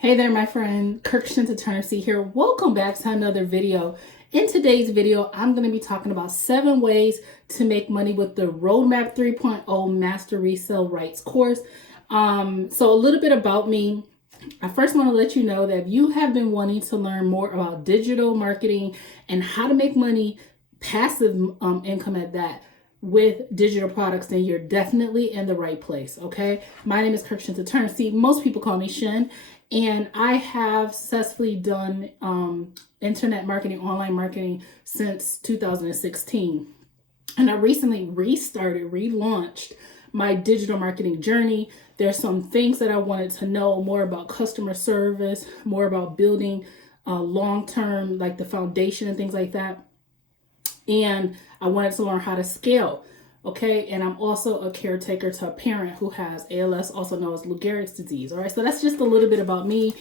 Hey there, my friend. Kirkshan's Attorney here. Welcome back to another video. In today's video, I'm going to be talking about 7 ways to make money with the Roadmap 3.0 Master Resell Rights course. So a little bit about me. I first want to let you know that if you have been wanting to learn more about digital marketing and how to make money, passive income at that, with digital products, then you're definitely in the right place. Okay, my name is Kirkshan's Attorney. Most people call me Shin, and I have successfully done internet marketing, online marketing since 2016. And I recently relaunched my digital marketing journey. There's some things that I wanted to know more about customer service, more about building long-term, like the foundation and things like that. And I wanted to learn how to scale. Okay. And I'm also a caretaker to a parent who has ALS, also known as Lou Gehrig's disease. All right. So that's just a little bit about me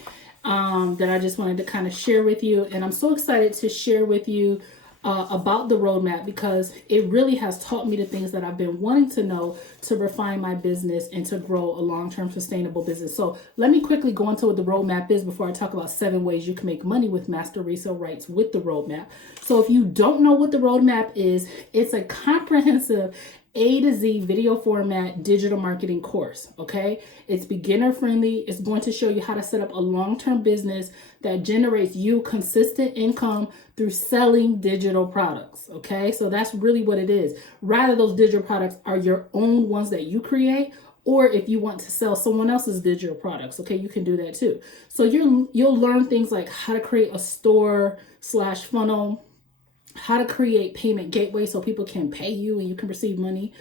that I just wanted to kind of share with you. And I'm so excited to share with you about the roadmap, because it really has taught me the things that I've been wanting to know to refine my business and to grow a long-term sustainable business. So let me quickly go into what the roadmap is before I talk about 7 ways you can make money with Master Resell Rights with the roadmap. So if you don't know what the roadmap is, it's a comprehensive A to Z video format digital marketing course. Okay, it's beginner friendly. It's going to show you how to set up a long-term business that generates you consistent income through selling digital products. Okay, so that's really what it is. Rather, those digital products are your own ones that you create, or if you want to sell someone else's digital products, okay, you can do that too. So you'll learn things like how to create a store/funnel, how to create payment gateway so people can pay you and you can receive money,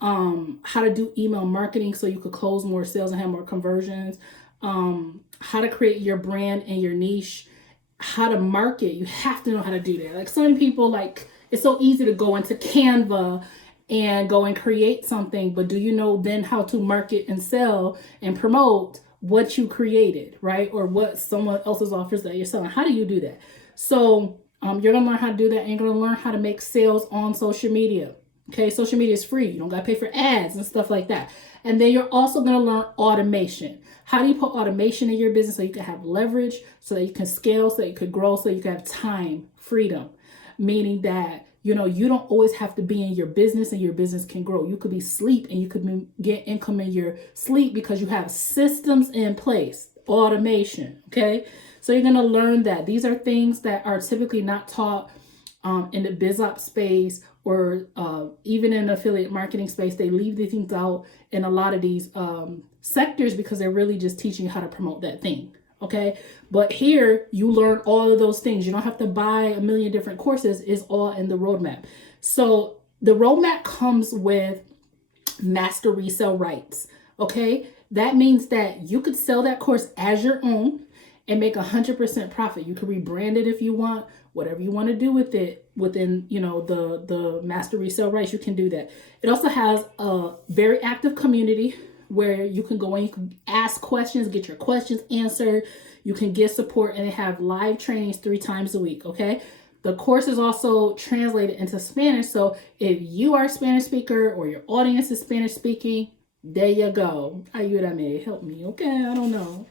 how to do email marketing so you could close more sales and have more conversions, how to create your brand and your niche, how to market. You have to know how to do that. Like, so many people, like, it's so easy to go into Canva and go and create something, but do you know then how to market and sell and promote what you created, right? Or what someone else's offers that you're selling? How do you do that? So you're going to learn how to do that, and you're going to learn how to make sales on social media. Okay, social media is free. You don't got to pay for ads and stuff like that. And then you're also going to learn automation. How do you put automation in your business so you can have leverage, so that you can scale, so that you can grow, so you can have time freedom? Meaning that, you don't always have to be in your business and your business can grow. You could be asleep and you could get income in your sleep because you have systems in place, automation. Okay, so you're going to learn that. These are things that are typically not taught in the biz op space, or even in the affiliate marketing space. They leave these things out in a lot of these sectors because they're really just teaching you how to promote that thing. Okay, but here you learn all of those things. You don't have to buy a million different courses. It's all in the roadmap. So the roadmap comes with Master Resell Rights. Okay, that means that you could sell that course as your own and make 100% profit. You can rebrand it if you want, whatever you want to do with it within, the Master Resell Rights, you can do that. It also has a very active community where you can go in, you can ask questions, get your questions answered, you can get support, and they have live trainings 3 times a week. Okay. The course is also translated into Spanish. So if you are a Spanish speaker or your audience is Spanish speaking, there you go. Ayúdame, help me. Okay, I don't know.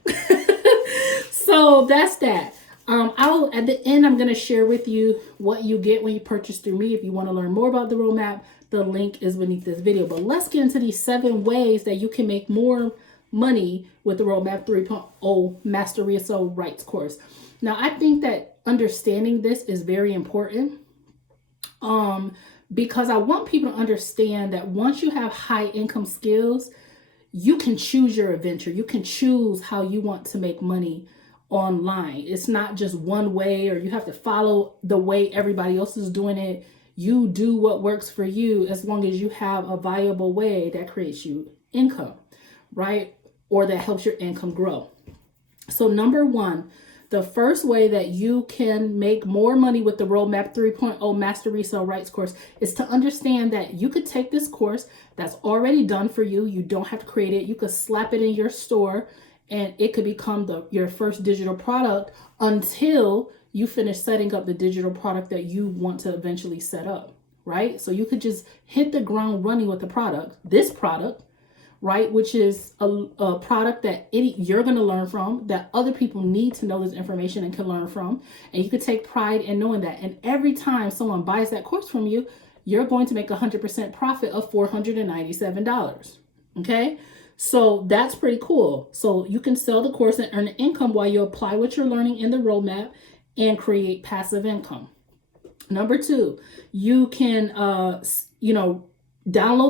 So that's that. At the end, I'm going to share with you what you get when you purchase through me. If you want to learn more about the roadmap, the link is beneath this video. But let's get into these 7 ways that you can make more money with the Roadmap 3.0 Master Resell Rights course. Now, I think that understanding this is very important because I want people to understand that once you have high income skills, you can choose your adventure. You can choose how you want to make money online. It's not just one way, or you have to follow the way everybody else is doing it. You do what works for you, as long as you have a viable way that creates you income, right? Or that helps your income grow. So number 1, the first way that you can make more money with the Roadmap 3.0 Master Resell Rights course is to understand that you could take this course that's already done for you. You don't have to create it. You could slap it in your store and it could become your first digital product until you finish setting up the digital product that you want to eventually set up, right? So you could just hit the ground running with the product, this product, right? Which is a product that you're going to learn from, that other people need to know this information and can learn from. And you can take pride in knowing that. And every time someone buys that course from you, you're going to make 100% profit of $497. Okay. So that's pretty cool. So you can sell the course and earn income while you apply what you're learning in the roadmap and create passive income. Number 2, you can, download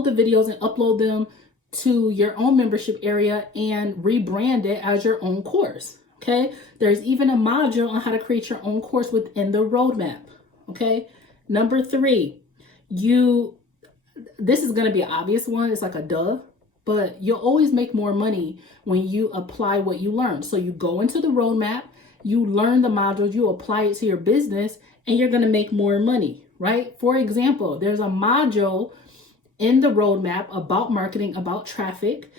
the videos and upload them to your own membership area and rebrand it as your own course. Okay. There's even a module on how to create your own course within the roadmap. Okay. Number 3, this is going to be an obvious one. It's like a duh, but you'll always make more money when you apply what you learn. So you go into the roadmap, you learn the modules, you apply it to your business, and you're going to make more money, right? For example, there's a module in the roadmap about marketing, about traffic,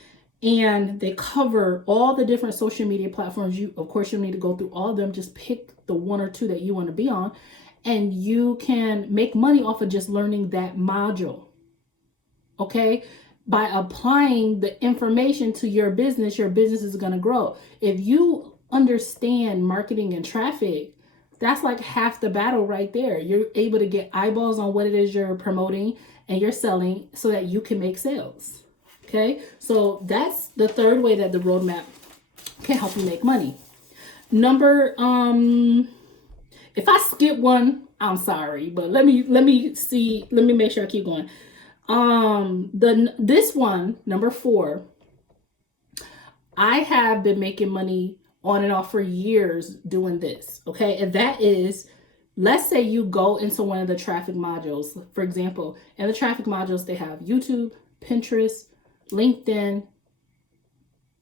and they cover all the different social media platforms. Of course, you'll need to go through all of them. Just pick the 1 or 2 that you want to be on, and you can make money off of just learning that module. Okay. By applying the information to your business is going to grow. If you understand marketing and traffic, that's like half the battle right there. You're able to get eyeballs on what it is you're promoting and you're selling so that you can make sales. Okay. So that's the 3rd way that the roadmap can help you make money. If I skip one, I'm sorry, but let me make sure I keep going. This one, number 4, I have been making money on and off for years doing this. Okay. And that is, let's say you go into one of the traffic modules. For example, in the traffic modules, they have YouTube, Pinterest, LinkedIn,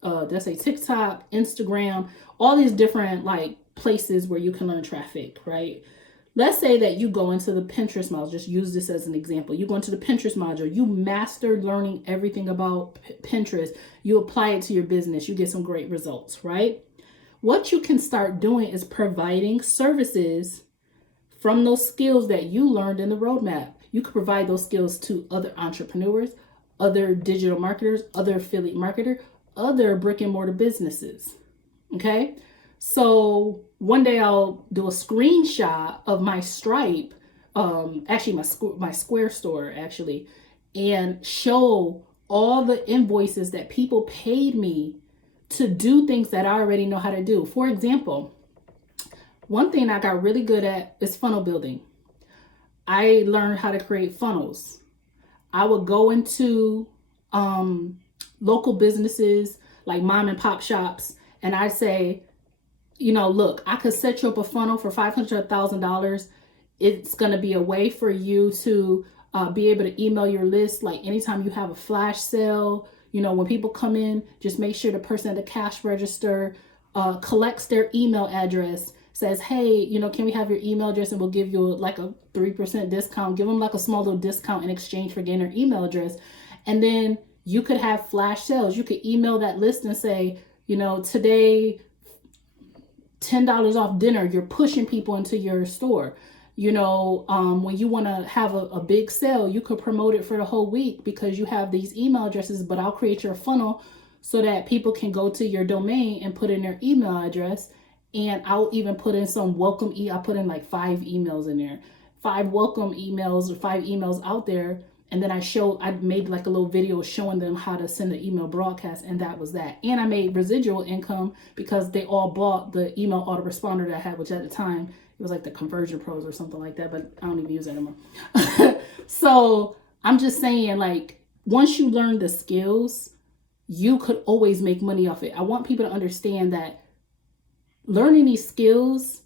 let's say TikTok, Instagram, all these different like places where you can learn traffic, right? Let's say that you go into the Pinterest module. Just use this as an example. You go into the Pinterest module. You master learning everything about Pinterest. You apply it to your business. You get some great results, right? What you can start doing is providing services from those skills that you learned in the roadmap. You could provide those skills to other entrepreneurs, other digital marketers, other affiliate marketer, other brick and mortar businesses. Okay. So one day I'll do a screenshot of my Stripe, actually my Square store actually, and show all the invoices that people paid me to do things that I already know how to do. For example, one thing I got really good at is funnel building. I learned how to create funnels. I would go into local businesses like mom and pop shops, and I say, look, I could set you up a funnel for $500 or $1,000. It's going to be a way for you to be able to email your list. Like anytime you have a flash sale, when people come in, just make sure the person at the cash register collects their email address, says, hey, can we have your email address, and we'll give you like a 3% discount. Give them like a small little discount in exchange for getting their email address. And then you could have flash sales. You could email that list and say, today, $10 off dinner. You're pushing people into your store. When you want to have a big sale, you could promote it for the whole week because you have these email addresses, but I'll create your funnel so that people can go to your domain and put in their email address. And I'll even put in some welcome I put in like 5 emails in there, 5 welcome emails or 5 emails out there. And then I made like a little video showing them how to send an email broadcast. And that was that. And I made residual income because they all bought the email autoresponder that I had, which at the time, it was like the Conversion Pros or something like that, but I don't even use it anymore. So I'm just saying, like, once you learn the skills, you could always make money off it. I want people to understand that learning these skills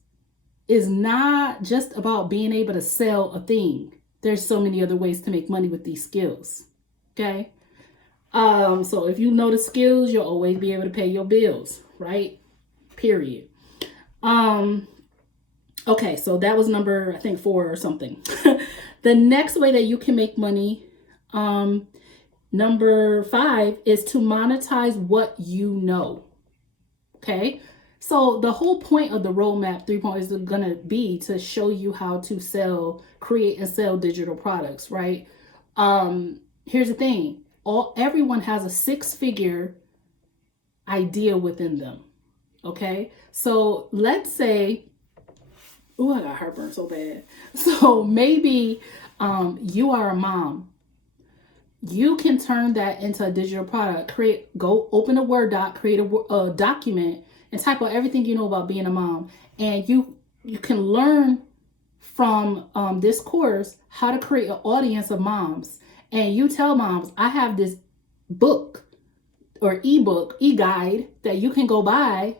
is not just about being able to sell a thing. There's so many other ways to make money with these skills. Okay. So if you know the skills, you'll always be able to pay your bills, right? Period. Okay. So that was number, I think 4 or something. The next way that you can make money, number 5, is to monetize what you know. Okay. So the whole point of the Roadmap 3.0 is going to be to show you how to create and sell digital products, right? Here's the thing. everyone has a 6-figure idea within them. Okay. So let's say, oh, I got heartburn so bad. So maybe you are a mom. You can turn that into a digital product. Go open a Word doc, create a document, and type out everything you know about being a mom. And you can learn from this course how to create an audience of moms. And you tell moms, I have this book or e-guide that you can go buy,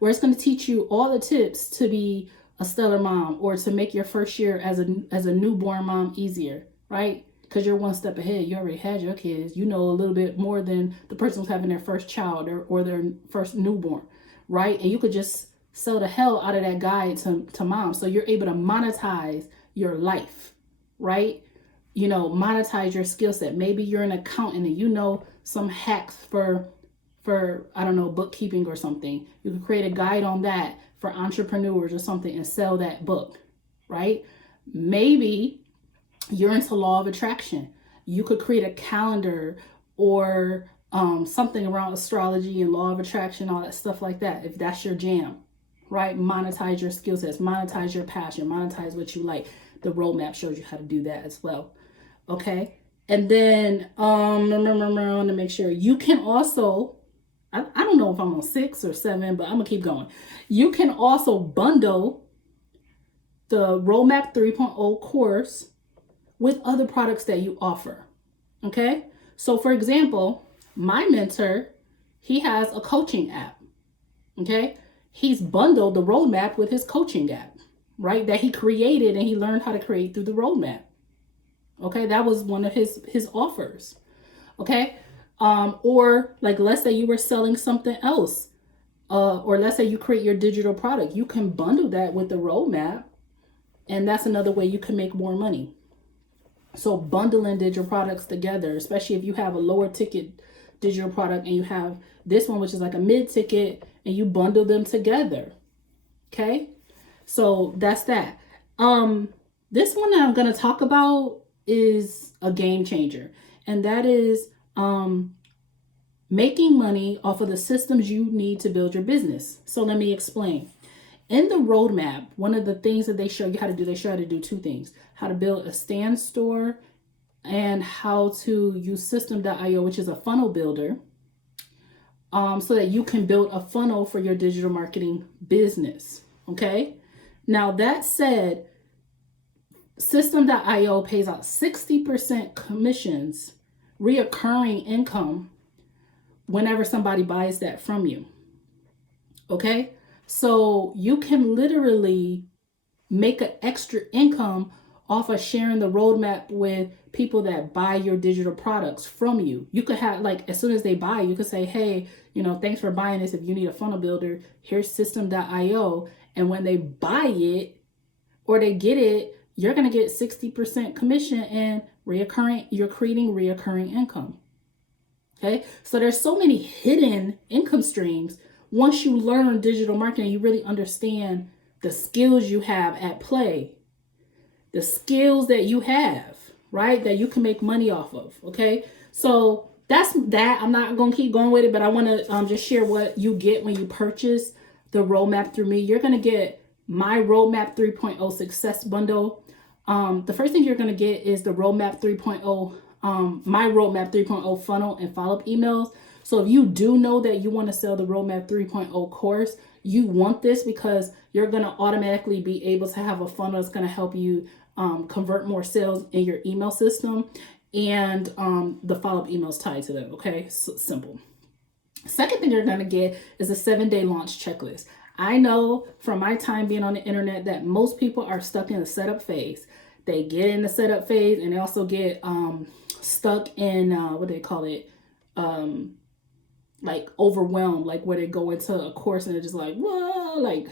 where it's going to teach you all the tips to be a stellar mom, or to make your first year as a newborn mom easier, right? Because you're one step ahead. You already had your kids. You know a little bit more than the person who's having their first child or their first newborn, right? And you could just sell the hell out of that guide to moms. So you're able to monetize your life, right? You know, monetize your skill set. Maybe you're an accountant and you know some hacks for I don't know, bookkeeping or something. You can create a guide on that for entrepreneurs or something and sell that book, right? Maybe you're into law of attraction. You could create a calendar or something around astrology and law of attraction, all that stuff like that, if that's your jam, right? Monetize your skill sets, monetize your passion, monetize what you like. The roadmap shows you how to do that as well. Okay. And then I want to make sure you can also, I don't know if I'm on 6 or 7, but I'm gonna keep going. You can also bundle the Roadmap 3.0 course with other products that you offer. Okay. So for example, my mentor, he has a coaching app. Okay. He's bundled the roadmap with his coaching app, right? That he created and he learned how to create through the roadmap. Okay. That was one of his offers. Okay. Or like, let's say you were selling something else, or let's say you create your digital product. You can bundle that with the roadmap, and that's another way you can make more money. So bundling digital products together, especially if you have a lower ticket digital product and you have this one, which is like a mid ticket, and you bundle them together. Okay. So that's that. This one that I'm going to talk about is a game changer, and that is making money off of the systems you need to build your business. So let me explain. In the roadmap, one of the things that they show you how to do, they show you how to do 2 things: how to build a stand store and how to use system.io, which is a funnel builder, so that you can build a funnel for your digital marketing business. Okay. Now that said, system.io pays out 60% commissions, reoccurring income, whenever somebody buys that from you. Okay. So you can literally make an extra income off of sharing the roadmap with people that buy your digital products from you. You could have, like, as soon as they buy, you could say, hey, you know, thanks for buying this. If you need a funnel builder, here's system.io. And when they buy it or they get it, you're going to get 60% commission and you're creating reoccurring income. Okay. So there's so many hidden income streams. Once you learn digital marketing, you really understand the skills you have at play, the skills that you have, right? That you can make money off of. Okay. So that's that. I'm not going to keep going with it, but I want to just share what you get when you purchase the roadmap through me. You're going to get my Roadmap 3.0 Success Bundle. The first thing you're going to get is the Roadmap 3.0, my Roadmap 3.0 funnel and follow-up emails. So if you do know that you want to sell the Roadmap 3.0 course, you want this because you're going to automatically be able to have a funnel that's going to help you convert more sales in your email system, and the follow-up emails tied to them. Okay, so simple. Second thing you're going to get is a 7-day launch checklist. I know from my time being on the internet that most people are stuck in the setup phase. They get in the setup phase and they also get stuck in what they call it, like overwhelmed, like where they go into a course and they're just like, whoa, like,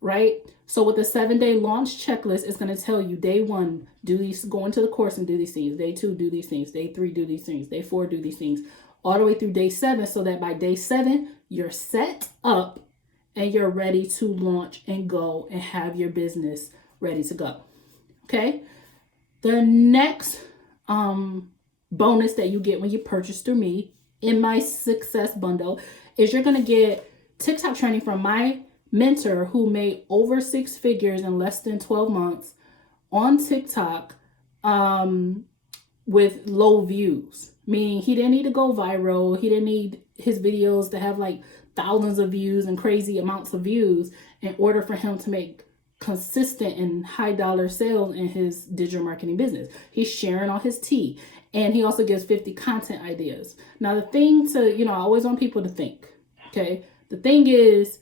right? So with the 7-day launch checklist, it's going to tell you day 1, go into the course and do these things. Day 2, do these things. Day 3, do these things. Day 4, do these things. All the way through day 7, so that by day 7, you're set up and you're ready to launch and go and have your business ready to go. Okay. The next bonus that you get when you purchase through me in my success bundle is you're going to get TikTok training from my mentor who made over 6 figures in less than 12 months on TikTok with low views. Meaning he didn't need to go viral. He didn't need his videos to have like thousands of views and crazy amounts of views in order for him to make consistent and high dollar sales in his digital marketing business. He's sharing all his tea. And he also gives 50 content ideas. Now the thing to, I always want people to think, okay? The thing is,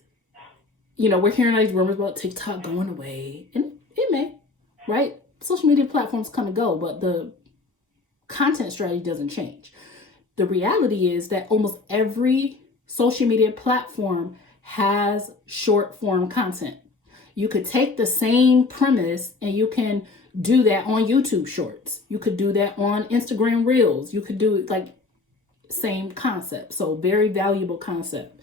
we're hearing all these rumors about TikTok going away, and it may, right? Social media platforms come and go, but the content strategy doesn't change. The reality is that almost every social media platform has short form content. You could take the same premise and you can do that on YouTube Shorts. You could do that on Instagram Reels. You could do it like same concept. So very valuable concept.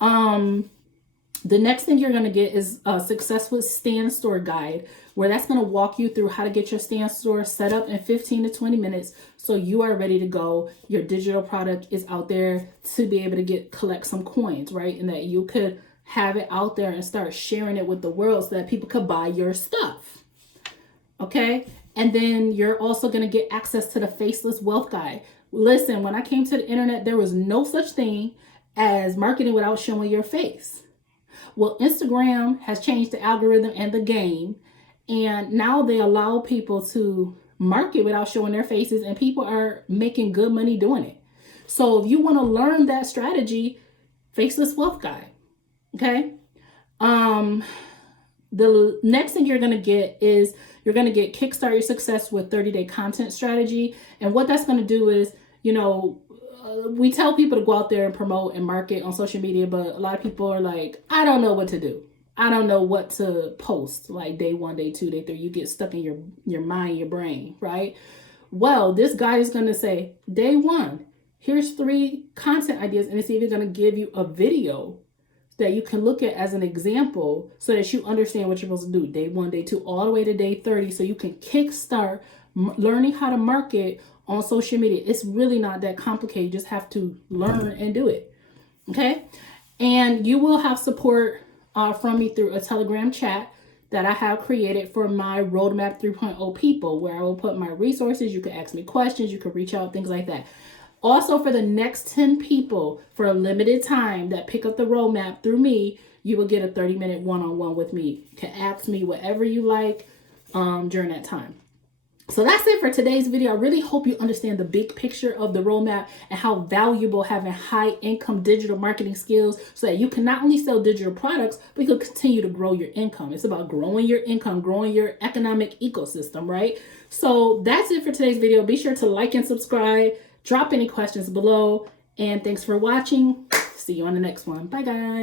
The next thing you're going to get is a Success with Stand Store guide, where that's going to walk you through how to get your stand store set up in 15 to 20 minutes so you are ready to go. Your digital product is out there to be able to collect some coins, right? And that you could have it out there and start sharing it with the world so that people could buy your stuff. Okay? And then you're also going to get access to the Faceless Wealth Guide. Listen, when I came to the internet, there was no such thing as marketing without showing your face. Well, Instagram has changed the algorithm and the game, and now they allow people to market without showing their faces, and people are making good money doing it. So if you want to learn that strategy, Faceless Wealth Guide. Okay. The next thing you're going to get is you're going to get Kickstart Your Success with 30-day content strategy. And what that's going to do is, we tell people to go out there and promote and market on social media, but a lot of people are like, I don't know what to do. I don't know what to post, like day 1, day 2, day 3. You get stuck in your mind, your brain, right? Well, this guy is going to say, day 1, here's 3 content ideas, and it's even going to give you a video that you can look at as an example so that you understand what you're supposed to do. Day 1, day 2, all the way to day 30, so you can kickstart learning how to market on social media. It's really not that complicated. You just have to learn and do it. Okay? And you will have support from me through a Telegram chat that I have created for my Roadmap 3.0 people, where I will put my resources. You can ask me questions. You can reach out, things like that. Also, for the next 10 people for a limited time that pick up the roadmap through me, you will get a 30-minute one-on-one with me. You can ask me whatever you like during that time. So that's it for today's video. I really hope you understand the big picture of the roadmap and how valuable having high income digital marketing skills so that you can not only sell digital products, but you can continue to grow your income. It's about growing your income, growing your economic ecosystem, right? So that's it for today's video. Be sure to like and subscribe. Drop any questions below. And thanks for watching. See you on the next one. Bye, guys.